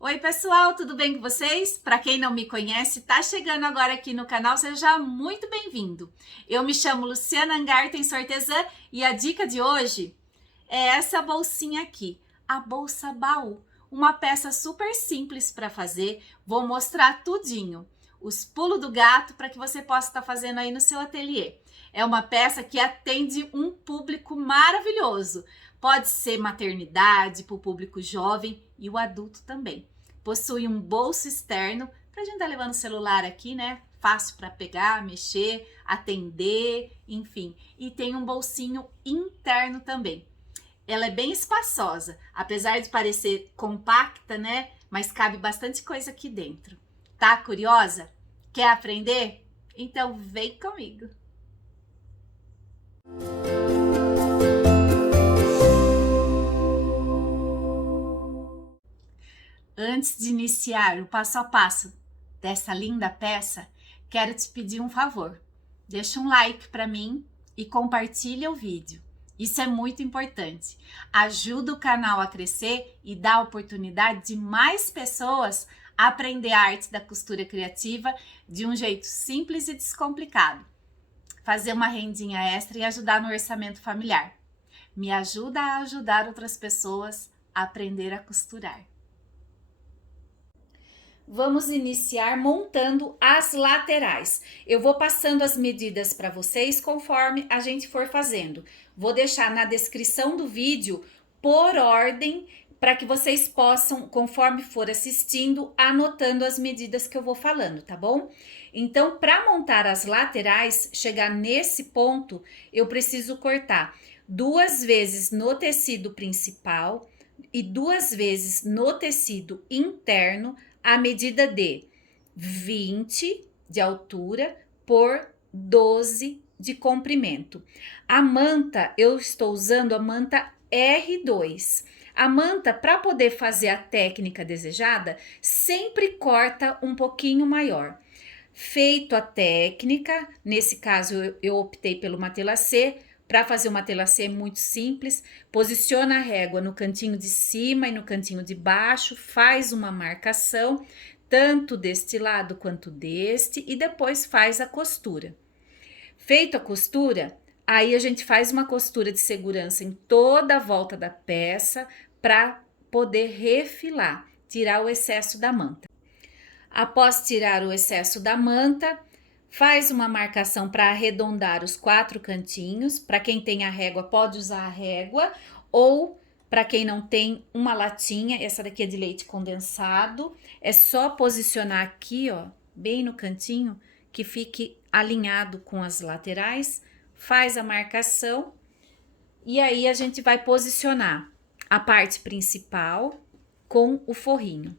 Oi pessoal, tudo bem com vocês? Para quem não me conhece, tá chegando agora aqui no canal, seja muito bem-vindo. Eu me chamo Luciana Angarten, sou artesã e a dica de hoje é essa bolsinha aqui, a bolsa baú. Uma peça super simples para fazer, vou mostrar tudinho, os pulos do gato para que você possa estar fazendo aí no seu ateliê. É uma peça que atende um público maravilhoso. Pode ser maternidade, para o público jovem e o adulto também. Possui um bolso externo para a gente estar levando o celular aqui, né? Fácil para pegar, mexer, atender, enfim. E tem um bolsinho interno também. Ela é bem espaçosa, apesar de parecer compacta, né? Mas cabe bastante coisa aqui dentro. Tá curiosa? Quer aprender? Então vem comigo! Antes de iniciar o passo a passo dessa linda peça, quero te pedir um favor. Deixa um like para mim e compartilha o vídeo. Isso é muito importante. Ajuda o canal a crescer e dá a oportunidade de mais pessoas aprender a arte da costura criativa de um jeito simples e descomplicado. Fazer uma rendinha extra e ajudar no orçamento familiar. Me ajuda a ajudar outras pessoas a aprender a costurar. Vamos iniciar montando as laterais. Eu vou passando as medidas para vocês conforme a gente for fazendo. Vou deixar na descrição do vídeo por ordem para que vocês possam, conforme for assistindo, anotando as medidas que eu vou falando, tá bom? Então, para montar as laterais, chegar nesse ponto, eu preciso cortar 2 vezes no tecido principal e 2 vezes no tecido interno, a medida de 20 de altura por 12 de comprimento. A manta, eu estou usando a manta R2. A manta, para poder fazer a técnica desejada, sempre corta um pouquinho maior. Feito a técnica, nesse caso eu optei pelo matelassé. Para fazer uma matelassé é muito simples, posiciona a régua no cantinho de cima e no cantinho de baixo, faz uma marcação, tanto deste lado quanto deste, e depois faz a costura. Feito a costura, aí a gente faz uma costura de segurança em toda a volta da peça para poder refilar, tirar o excesso da manta. Após tirar o excesso da manta, faz uma marcação para arredondar os 4 cantinhos. Para quem tem a régua, pode usar a régua, ou para quem não tem, uma latinha. Essa daqui é de leite condensado. É só posicionar aqui, ó, bem no cantinho, que fique alinhado com as laterais. Faz a marcação e aí a gente vai posicionar a parte principal com o forrinho.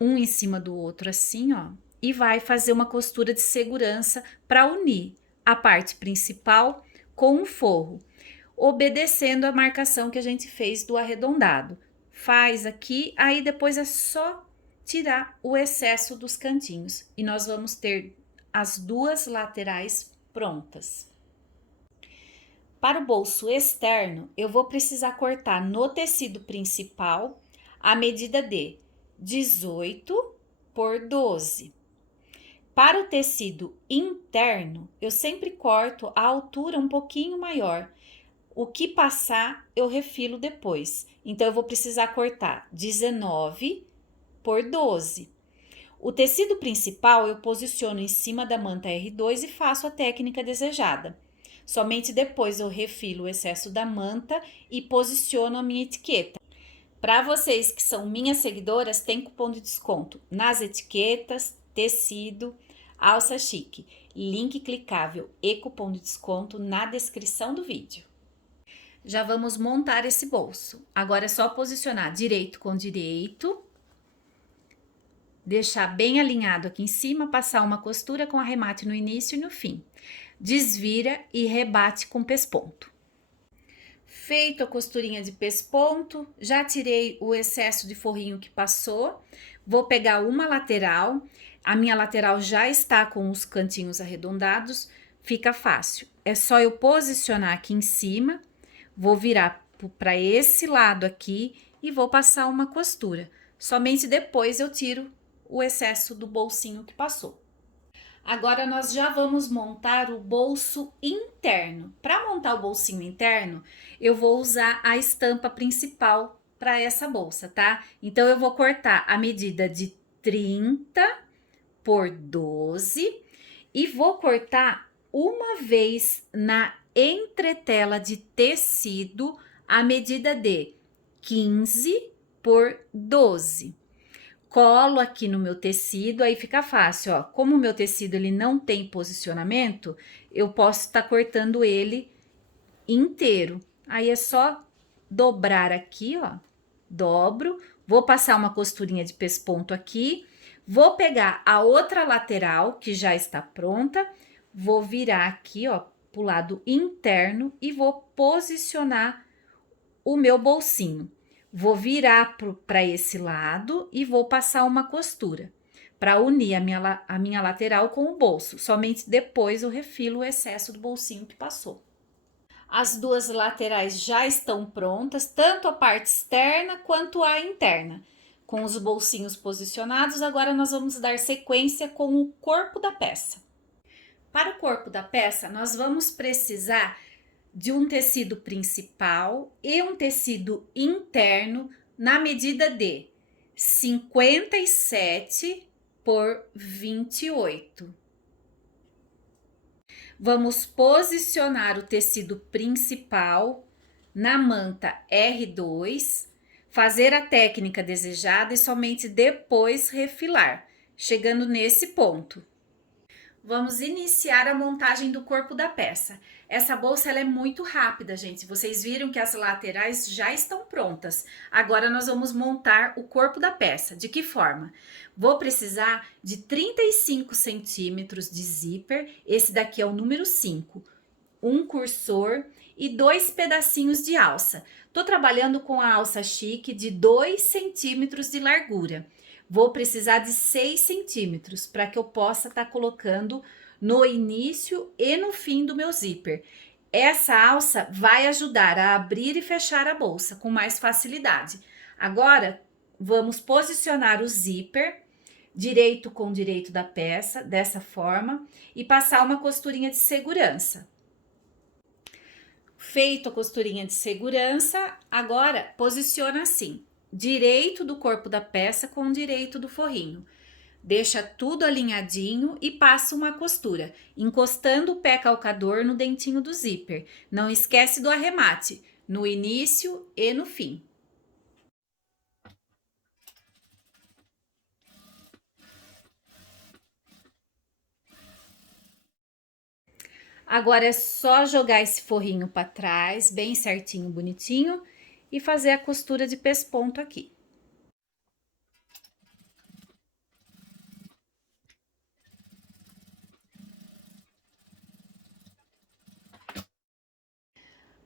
Um em cima do outro assim, ó. E vai fazer uma costura de segurança para unir a parte principal com o forro, obedecendo a marcação que a gente fez do arredondado. Faz aqui, aí depois é só tirar o excesso dos cantinhos e nós vamos ter as 2 laterais prontas. Para o bolso externo, eu vou precisar cortar no tecido principal a medida de 18 por 12. Para o tecido interno, eu sempre corto a altura um pouquinho maior. O que passar, eu refilo depois. Então, eu vou precisar cortar 19 por 12. O tecido principal, eu posiciono em cima da manta R2 e faço a técnica desejada. Somente depois eu refilo o excesso da manta e posiciono a minha etiqueta. Para vocês que são minhas seguidoras, tem cupom de desconto nas etiquetas, tecido, alça chique, link clicável e cupom de desconto na descrição do vídeo. Já vamos montar esse bolso. Agora é só posicionar direito com direito, deixar bem alinhado aqui em cima, passar uma costura com arremate no início e no fim. Desvira e rebate com pesponto. Feito a costurinha de pesponto, já tirei o excesso de forrinho que passou. Vou pegar uma lateral, a minha lateral já está com os cantinhos arredondados, fica fácil. É só eu posicionar aqui em cima, vou virar para esse lado aqui e vou passar uma costura. Somente depois eu tiro o excesso do bolsinho que passou. Agora nós já vamos montar o bolso interno. Para montar o bolsinho interno, eu vou usar a estampa principal para essa bolsa, tá? Então eu vou cortar a medida de 30 por 12 e vou cortar uma vez na entretela de tecido a medida de 15 por 12. Colo aqui no meu tecido, aí fica fácil, ó. Como o meu tecido ele não tem posicionamento, eu posso estar cortando ele inteiro. Aí é só dobrar aqui, ó. Dobro, vou passar uma costurinha de pesponto aqui, vou pegar a outra lateral que já está pronta, vou virar aqui, ó, pro lado interno e vou posicionar o meu bolsinho. Vou virar para esse lado e vou passar uma costura para unir a minha lateral com o bolso. Somente depois eu refilo o excesso do bolsinho que passou. As duas laterais já estão prontas, tanto a parte externa quanto a interna. Com os bolsinhos posicionados, agora nós vamos dar sequência com o corpo da peça. Para o corpo da peça, nós vamos precisar de um tecido principal e um tecido interno na medida de 57 por 28. Vamos posicionar o tecido principal na manta R2, fazer a técnica desejada e somente depois refilar, chegando nesse ponto. Vamos iniciar a montagem do corpo da peça. Essa bolsa ela é muito rápida, gente. Vocês viram que as laterais já estão prontas. Agora nós vamos montar o corpo da peça. De que forma? Vou precisar de 35 centímetros de zíper. Esse daqui é o número 5. Um cursor e 2 pedacinhos de alça. Tô trabalhando com a alça chique de 2 centímetros de largura. Vou precisar de 6 centímetros para que eu possa estar colocando no início e no fim do meu zíper. Essa alça vai ajudar a abrir e fechar a bolsa com mais facilidade. Agora, vamos posicionar o zíper direito com direito da peça, dessa forma, e passar uma costurinha de segurança. Feito a costurinha de segurança, agora posiciona assim, direito do corpo da peça com direito do forrinho. Deixa tudo alinhadinho e passa uma costura, encostando o pé calcador no dentinho do zíper. Não esquece do arremate, no início e no fim. Agora é só jogar esse forrinho para trás, bem certinho, bonitinho, e fazer a costura de pesponto aqui.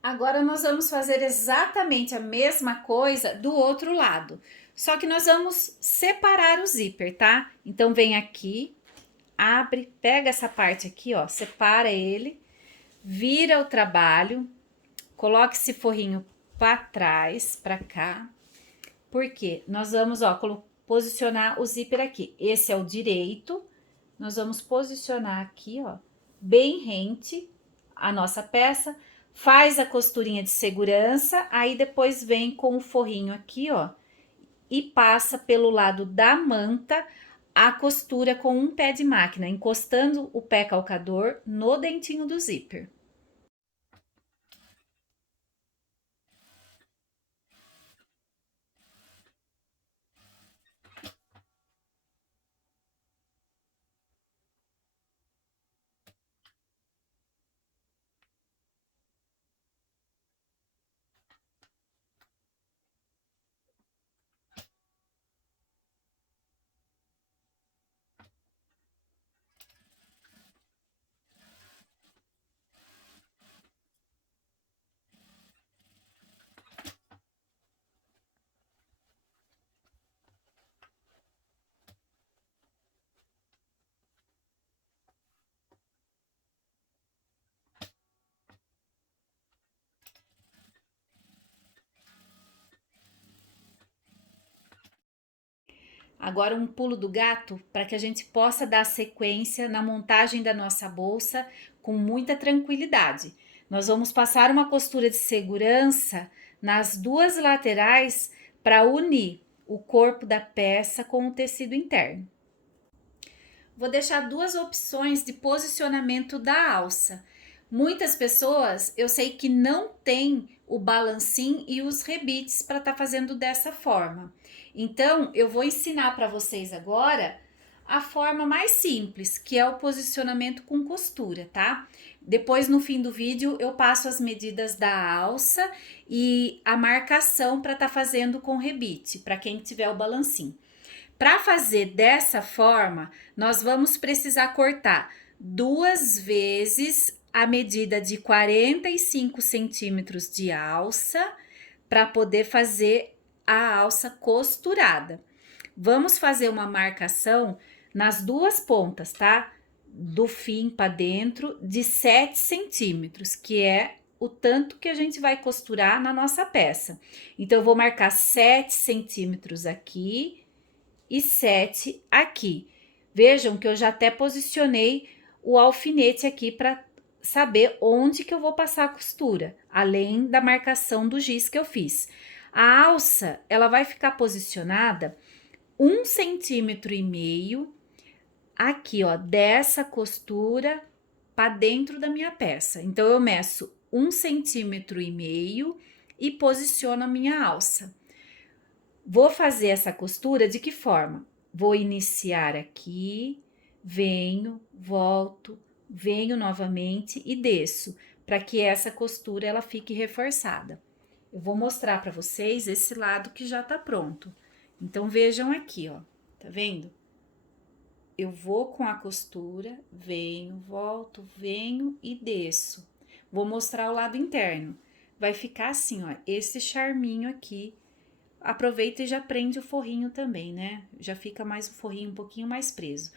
Agora nós vamos fazer exatamente a mesma coisa do outro lado, só que nós vamos separar o zíper, tá? Então vem aqui, abre, pega essa parte aqui, ó, separa ele, vira o trabalho, coloque esse forrinho para trás, para cá, porque nós vamos, ó, posicionar o zíper aqui. Esse é o direito, nós vamos posicionar aqui, ó, bem rente a nossa peça, faz a costurinha de segurança, aí depois vem com o forrinho aqui, ó, e passa pelo lado da manta a costura com um pé de máquina, encostando o pé calcador no dentinho do zíper. Agora um pulo do gato para que a gente possa dar sequência na montagem da nossa bolsa com muita tranquilidade. Nós vamos passar uma costura de segurança nas duas laterais para unir o corpo da peça com o tecido interno. Vou deixar duas opções de posicionamento da alça. Muitas pessoas eu sei que não tem o balancim e os rebites para estar fazendo dessa forma. Então eu vou ensinar para vocês agora a forma mais simples, que é o posicionamento com costura, tá? Depois no fim do vídeo eu passo as medidas da alça e a marcação para estar fazendo com rebite, para quem tiver o balancim. Para fazer dessa forma, nós vamos precisar cortar 2 vezes a medida de 45 centímetros de alça para poder fazer a alça costurada. Vamos fazer uma marcação nas duas pontas, tá? Do fim para dentro de 7 centímetros, que é o tanto que a gente vai costurar na nossa peça. Então, eu vou marcar 7 centímetros aqui e 7 aqui. Vejam que eu já até posicionei o alfinete aqui para saber onde que eu vou passar a costura, além da marcação do giz que eu fiz. A alça, ela vai ficar posicionada 1,5 centímetros aqui, ó, dessa costura para dentro da minha peça. Então, eu meço 1,5 centímetros e posiciono a minha alça. Vou fazer essa costura de que forma? Vou iniciar aqui, venho, volto, venho novamente e desço, para que essa costura ela fique reforçada. Eu vou mostrar para vocês esse lado que já tá pronto. Então, vejam aqui, ó, tá vendo? Eu vou com a costura, venho, volto, venho e desço. Vou mostrar o lado interno. Vai ficar assim, ó, esse charminho aqui. Aproveita e já prende o forrinho também, né? Já fica mais o forrinho um pouquinho mais preso.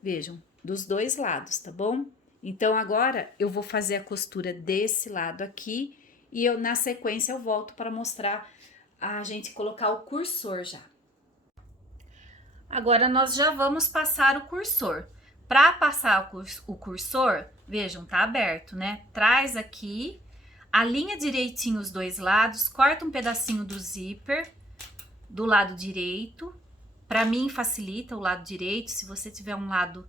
Vejam, dos dois lados, tá bom? Então, agora eu vou fazer a costura desse lado aqui e eu, na sequência, eu volto para mostrar a gente colocar o cursor já. Agora, nós já vamos passar o cursor. Para passar o cursor, vejam, tá aberto, né? Traz aqui, alinha direitinho os dois lados, corta um pedacinho do zíper do lado direito. Para mim facilita o lado direito, se você tiver um lado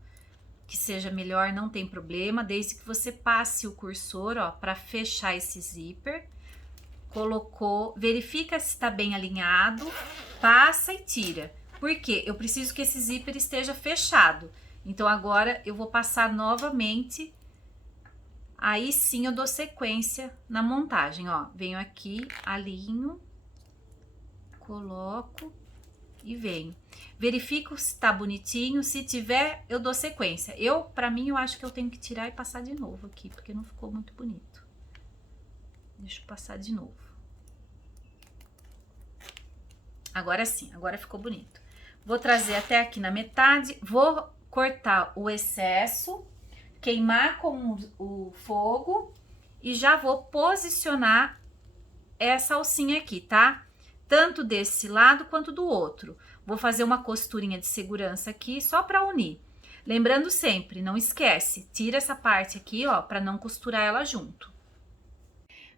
que seja melhor, não tem problema, desde que você passe o cursor, ó, para fechar esse zíper. Colocou, verifica se está bem alinhado, passa e tira. Por quê? Eu preciso que esse zíper esteja fechado. Então, agora eu vou passar novamente. Aí sim eu dou sequência na montagem, ó. Venho aqui, alinho, coloco e venho. Verifico se tá bonitinho, se tiver, eu dou sequência. Pra mim, eu acho que eu tenho que tirar e passar de novo aqui, porque não ficou muito bonito. Deixa eu passar de novo. Agora sim, agora ficou bonito. Vou trazer até aqui na metade, vou cortar o excesso, queimar com o fogo e já vou posicionar essa alcinha aqui, tá? Tanto desse lado quanto do outro. Vou fazer uma costurinha de segurança aqui só para unir. Lembrando sempre, não esquece, tira essa parte aqui, ó, para não costurar ela junto.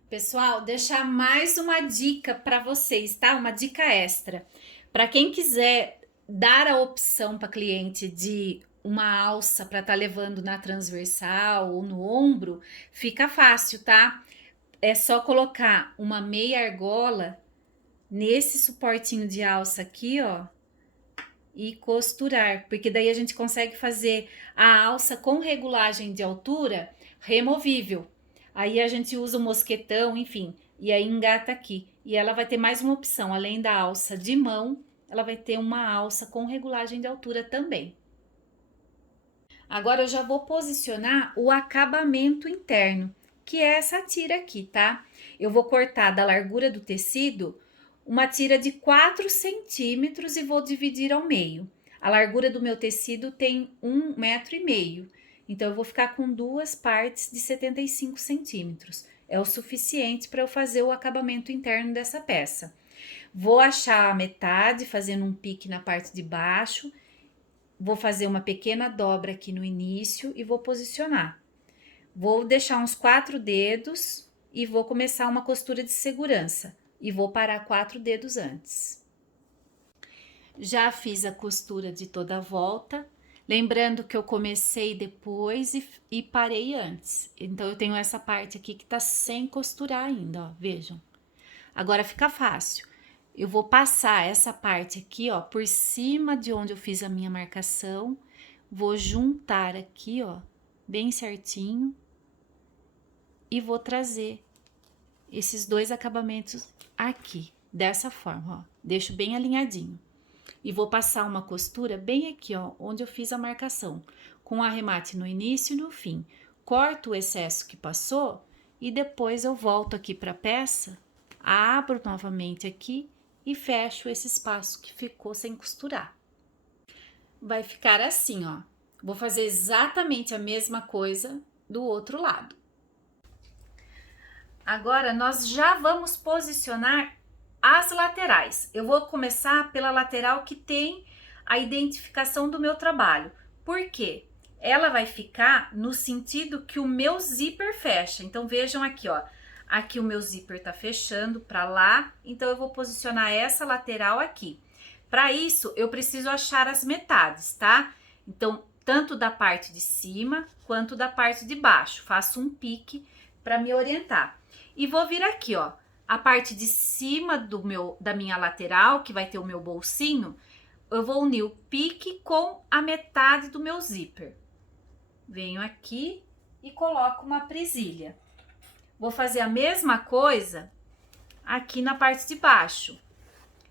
Pessoal, deixar mais uma dica para vocês, tá? Uma dica extra. Para quem quiser dar a opção para cliente de uma alça para estar levando na transversal ou no ombro, fica fácil, tá? É só colocar uma meia argola nesse suportinho de alça aqui, ó, e costurar, porque daí a gente consegue fazer a alça com regulagem de altura removível. Aí a gente usa o mosquetão, enfim, e aí engata aqui. E ela vai ter mais uma opção, além da alça de mão, ela vai ter uma alça com regulagem de altura também. Agora eu já vou posicionar o acabamento interno, que é essa tira aqui, tá? Eu vou cortar da largura do tecido uma tira de 4 centímetros e vou dividir ao meio. A largura do meu tecido tem 1,5 metro, então eu vou ficar com duas partes de 75 centímetros. É o suficiente para eu fazer o acabamento interno dessa peça. Vou achar a metade, fazendo um pique na parte de baixo. Vou fazer uma pequena dobra aqui no início e vou posicionar. Vou deixar uns 4 dedos e vou começar uma costura de segurança. E vou parar 4 dedos antes. Já fiz a costura de toda a volta. Lembrando que eu comecei depois e parei antes. Então, eu tenho essa parte aqui que tá sem costurar ainda, ó, vejam. Agora fica fácil. Eu vou passar essa parte aqui, ó, por cima de onde eu fiz a minha marcação. Vou juntar aqui, ó, bem certinho. E vou trazer esses dois acabamentos aqui, dessa forma, ó. Deixo bem alinhadinho. E vou passar uma costura bem aqui, ó, onde eu fiz a marcação, com arremate no início e no fim. Corto o excesso que passou e depois eu volto aqui para a peça, abro novamente aqui e fecho esse espaço que ficou sem costurar. Vai ficar assim, ó. Vou fazer exatamente a mesma coisa do outro lado. Agora, nós já vamos posicionar as laterais. Eu vou começar pela lateral que tem a identificação do meu trabalho. Por quê? Ela vai ficar no sentido que o meu zíper fecha. Então, vejam aqui, ó. Aqui o meu zíper tá fechando para lá, então eu vou posicionar essa lateral aqui. Para isso, eu preciso achar as metades, tá? Então, tanto da parte de cima quanto da parte de baixo. Faço um pique para me orientar. E vou vir aqui, ó. A parte de cima da minha lateral, que vai ter o meu bolsinho, eu vou unir o pique com a metade do meu zíper. Venho aqui e coloco uma presilha. Vou fazer a mesma coisa aqui na parte de baixo.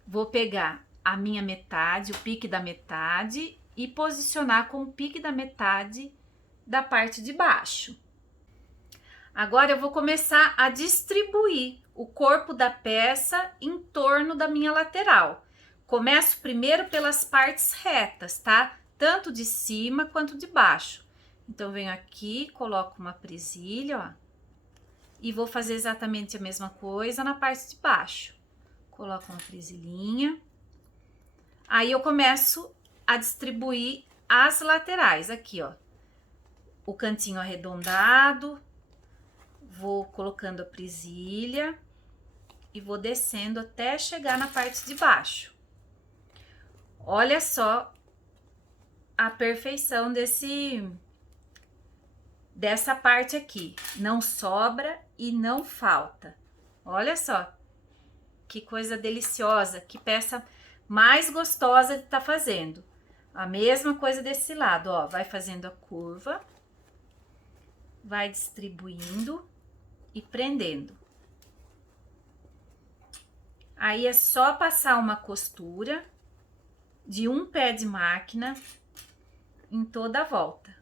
Vou pegar a minha metade, o pique da metade, e posicionar com o pique da metade da parte de baixo. Agora eu vou começar a distribuir o corpo da peça em torno da minha lateral. Começo primeiro pelas partes retas, tá? Tanto de cima quanto de baixo. Então, venho aqui, coloco uma presilha, ó. E vou fazer exatamente a mesma coisa na parte de baixo. Coloco uma presilhinha. Aí, eu começo a distribuir as laterais. Aqui, ó. O cantinho arredondado. Vou colocando a presilha. E vou descendo até chegar na parte de baixo. Olha só a perfeição dessa parte aqui. Não sobra e não falta. Olha só que coisa deliciosa, que peça mais gostosa de estar fazendo. A mesma coisa desse lado, ó. Vai fazendo a curva, vai distribuindo e prendendo. Aí é só passar uma costura de um pé de máquina em toda a volta.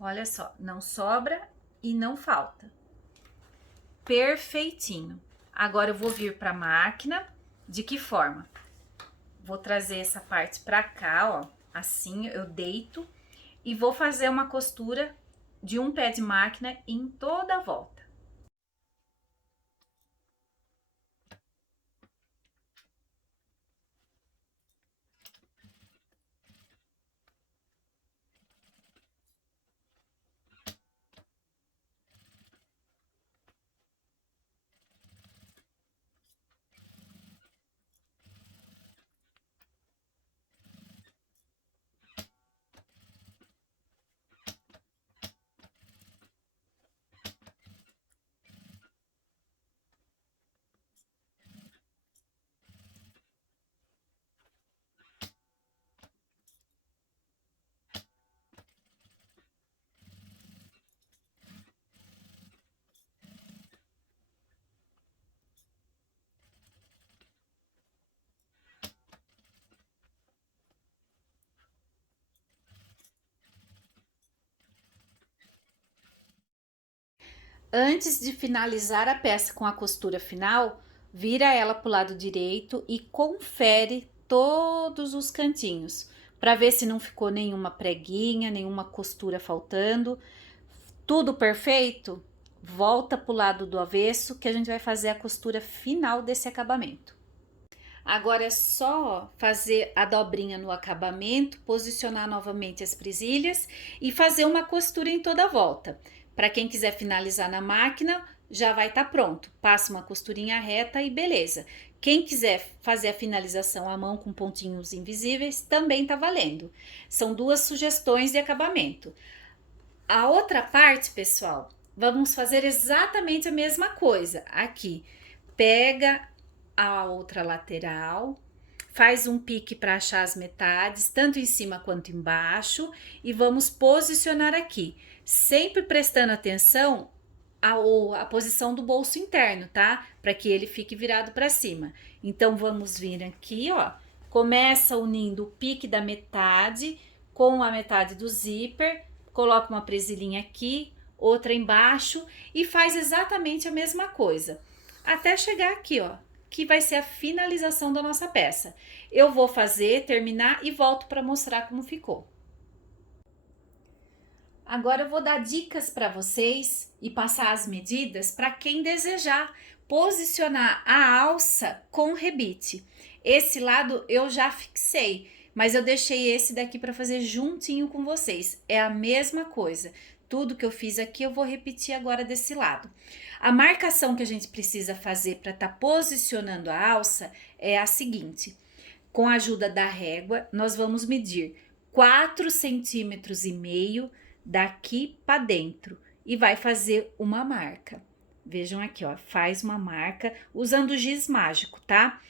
Olha só, não sobra e não falta. Perfeitinho. Agora eu vou vir para a máquina. De que forma? Vou trazer essa parte para cá, ó. Assim eu deito e vou fazer uma costura de um pé de máquina em toda a volta. Antes de finalizar a peça com a costura final, vira ela para o lado direito e confere todos os cantinhos, para ver se não ficou nenhuma preguinha, nenhuma costura faltando. Tudo perfeito? Volta para o lado do avesso que a gente vai fazer a costura final desse acabamento. Agora é só fazer a dobrinha no acabamento, posicionar novamente as presilhas e fazer uma costura em toda a volta. Para quem quiser finalizar na máquina, já vai estar pronto. Passa uma costurinha reta e beleza. Quem quiser fazer a finalização à mão com pontinhos invisíveis, também tá valendo. São duas sugestões de acabamento. A outra parte, pessoal, vamos fazer exatamente a mesma coisa. Aqui, pega a outra lateral, faz um pique para achar as metades, tanto em cima quanto embaixo, e vamos posicionar aqui, sempre prestando atenção a posição do bolso interno, tá? Para que ele fique virado para cima. Então, vamos vir aqui, ó, começa unindo o pique da metade com a metade do zíper, coloca uma presilhinha aqui, outra embaixo e faz exatamente a mesma coisa, até chegar aqui, ó, que vai ser a finalização da nossa peça. Eu vou fazer, terminar e volto para mostrar como ficou. Agora eu vou dar dicas para vocês e passar as medidas para quem desejar posicionar a alça com rebite. Esse lado eu já fixei, mas eu deixei esse daqui para fazer juntinho com vocês. É a mesma coisa. Tudo que eu fiz aqui eu vou repetir agora desse lado. A marcação que a gente precisa fazer para estar posicionando a alça é a seguinte. Com a ajuda da régua, nós vamos medir 4,5 centímetros daqui para dentro e vai fazer uma marca. Vejam aqui, ó, faz uma marca usando o giz mágico, tá?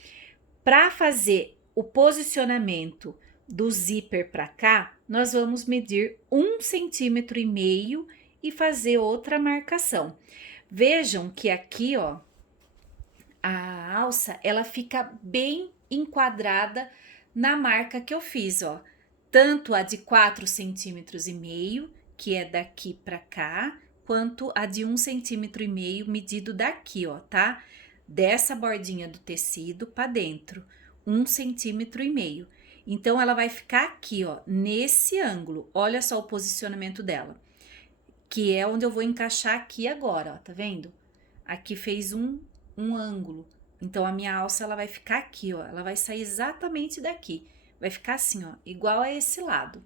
Para fazer o posicionamento do zíper para cá, nós vamos medir 1,5 centímetro e fazer outra marcação. Vejam que aqui, ó, a alça, ela fica bem enquadrada na marca que eu fiz, ó. Tanto a de 4,5 centímetros, que é daqui para cá, quanto a de 1,5 centímetro medido daqui, ó, tá? Dessa bordinha do tecido para dentro, 1,5 centímetro. Então, ela vai ficar aqui, ó, nesse ângulo. Olha só o posicionamento dela, que é onde eu vou encaixar aqui agora, ó, tá vendo? Aqui fez um ângulo. Então, a minha alça, ela vai ficar aqui, ó, ela vai sair exatamente daqui. Vai ficar assim, ó, igual a esse lado.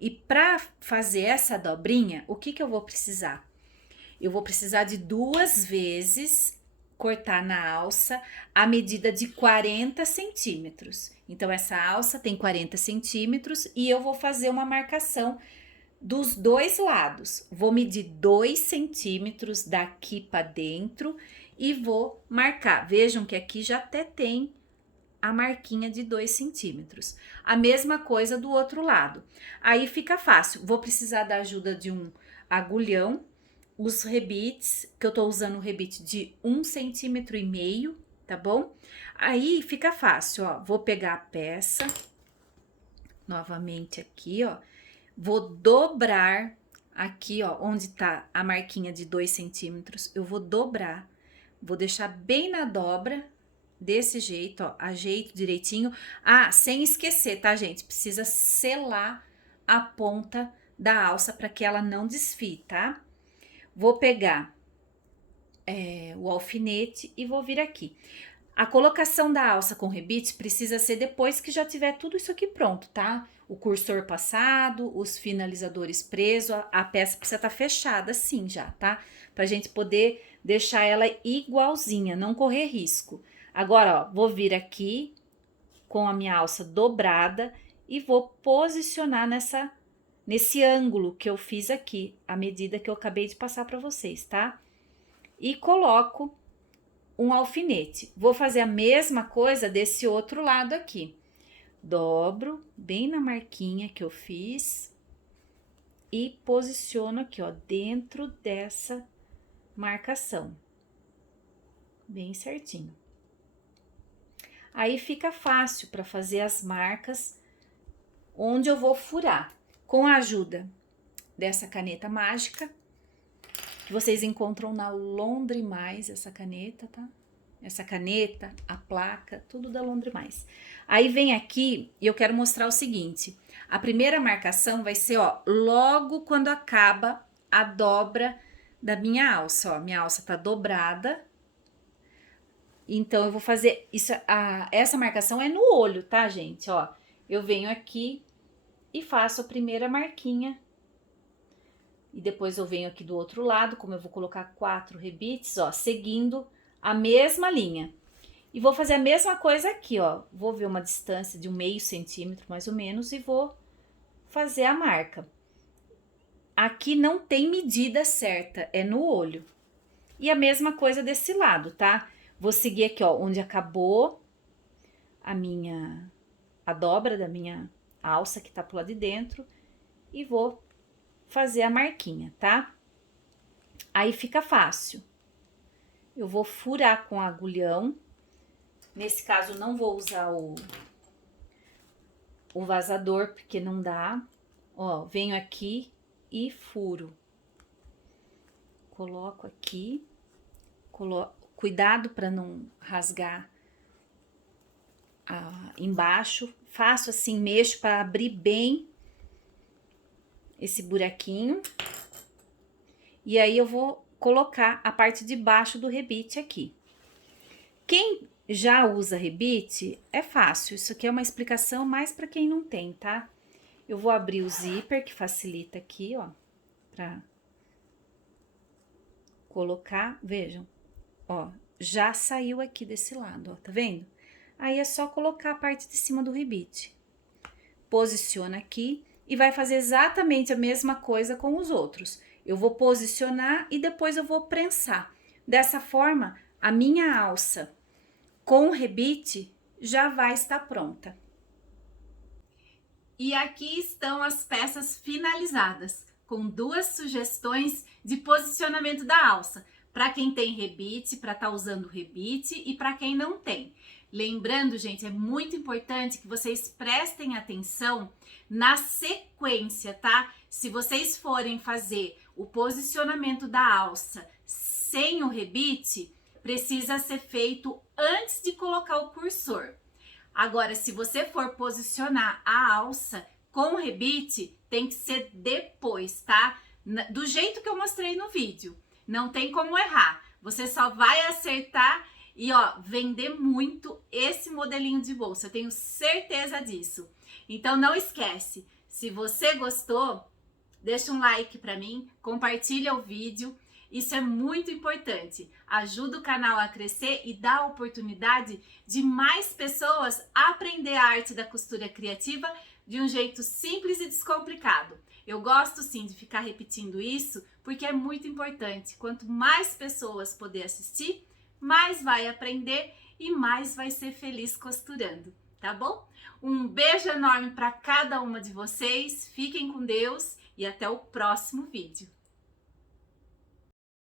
E para fazer essa dobrinha, o que eu vou precisar? Eu vou precisar de 2 vezes cortar na alça a medida de 40 centímetros. Então, essa alça tem 40 centímetros e eu vou fazer uma marcação dos dois lados. Vou medir 2 centímetros daqui para dentro e vou marcar. Vejam que aqui já até tem a marquinha de 2 centímetros. A mesma coisa do outro lado. Aí fica fácil. Vou precisar da ajuda de um agulhão. Os rebites, que eu tô usando o rebite de 1,5 centímetro, tá bom? Aí fica fácil, ó. Vou pegar a peça, novamente aqui, ó. Vou dobrar aqui, ó, onde tá a marquinha de 2 centímetros. Eu vou dobrar, vou deixar bem na dobra, desse jeito, ó, ajeito direitinho. Ah, sem esquecer, tá, gente? Precisa selar a ponta da alça para que ela não desfie, tá? Vou pegar o alfinete e vou vir aqui. A colocação da alça com rebite precisa ser depois que já tiver tudo isso aqui pronto, tá? O cursor passado, os finalizadores presos, a peça precisa estar fechada assim já, tá? Pra gente poder deixar ela igualzinha, não correr risco. Agora, ó, vou vir aqui com a minha alça dobrada e vou posicionar nesse ângulo que eu fiz aqui, a medida que eu acabei de passar para vocês, tá? E coloco um alfinete. Vou fazer a mesma coisa desse outro lado aqui. Dobro bem na marquinha que eu fiz e posiciono aqui, ó, dentro dessa marcação. Bem certinho. Aí fica fácil para fazer as marcas onde eu vou furar. Com a ajuda dessa caneta mágica, que vocês encontram na Londre Mais, essa caneta, tá? Essa caneta, a placa, tudo da Londre Mais. Aí vem aqui e eu quero mostrar o seguinte. A primeira marcação vai ser, ó, logo quando acaba a dobra da minha alça, ó. Minha alça tá dobrada. Então, eu vou fazer isso. Essa marcação é no olho, tá, gente? Ó, eu venho aqui e faço a primeira marquinha. E depois eu venho aqui do outro lado, como eu vou colocar 4 rebites, ó, seguindo a mesma linha. E vou fazer a mesma coisa aqui, ó. Vou ver uma distância de 1/2 centímetro, mais ou menos, e vou fazer a marca. Aqui não tem medida certa, é no olho. E a mesma coisa desse lado, tá? Vou seguir aqui, ó, onde acabou a dobra da minha alça que tá pro lado de dentro, e vou fazer a marquinha, tá? Aí fica fácil. Eu vou furar com agulhão. Nesse caso, não vou usar o vazador, porque não dá. Ó, venho aqui e furo. Coloco aqui. Cuidado para não rasgar embaixo. Faço assim, mexo para abrir bem esse buraquinho. E aí eu vou colocar a parte de baixo do rebite aqui. Quem já usa rebite, é fácil. Isso aqui é uma explicação mais para quem não tem, tá? Eu vou abrir o zíper, que facilita aqui, ó, pra colocar. Vejam, ó, já saiu aqui desse lado, ó, tá vendo? Aí é só colocar a parte de cima do rebite. Posiciona aqui e vai fazer exatamente a mesma coisa com os outros. Eu vou posicionar e depois eu vou prensar. Dessa forma, a minha alça com o rebite já vai estar pronta. E aqui estão as peças finalizadas, com 2 sugestões de posicionamento da alça, para quem tem rebite, para estar usando rebite, e para quem não tem. Lembrando, gente, é muito importante que vocês prestem atenção na sequência, tá? Se vocês forem fazer o posicionamento da alça sem o rebite, precisa ser feito antes de colocar o cursor. Agora, se você for posicionar a alça com o rebite, tem que ser depois, tá? Do jeito que eu mostrei no vídeo. Não tem como errar. Você só vai acertar e, ó, vender muito esse modelinho de bolsa. Eu tenho certeza disso. Então, não esquece. Se você gostou, deixa um like pra mim, compartilha o vídeo. Isso é muito importante, ajuda o canal a crescer e dá a oportunidade de mais pessoas aprender a arte da costura criativa de um jeito simples e descomplicado. Eu gosto sim de ficar repetindo isso porque é muito importante. Quanto mais pessoas poder assistir, mais vai aprender e mais vai ser feliz costurando, tá bom? Um beijo enorme para cada uma de vocês, fiquem com Deus e até o próximo vídeo.